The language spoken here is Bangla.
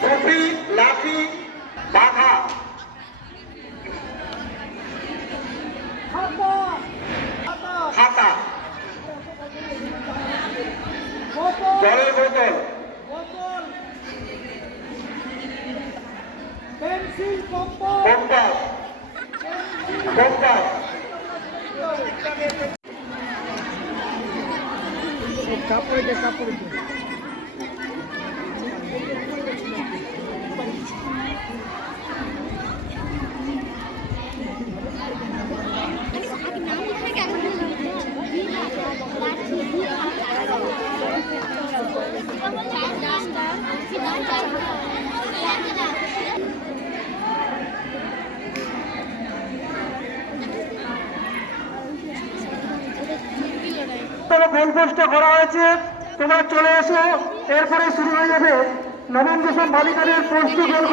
ট্রফি লাঠি বাঘা। খাতা। জলের বোতল। Pencil compass. কম্পাস। কম্পাস। કાપડ છે કાપડ છે. তবে গোল পোস্টে করা হয়েছে। তোমরা চলে এসো, এরপরে শুরু হয়ে যাবে নবম দশম বালিকাদের পোস্ট গোল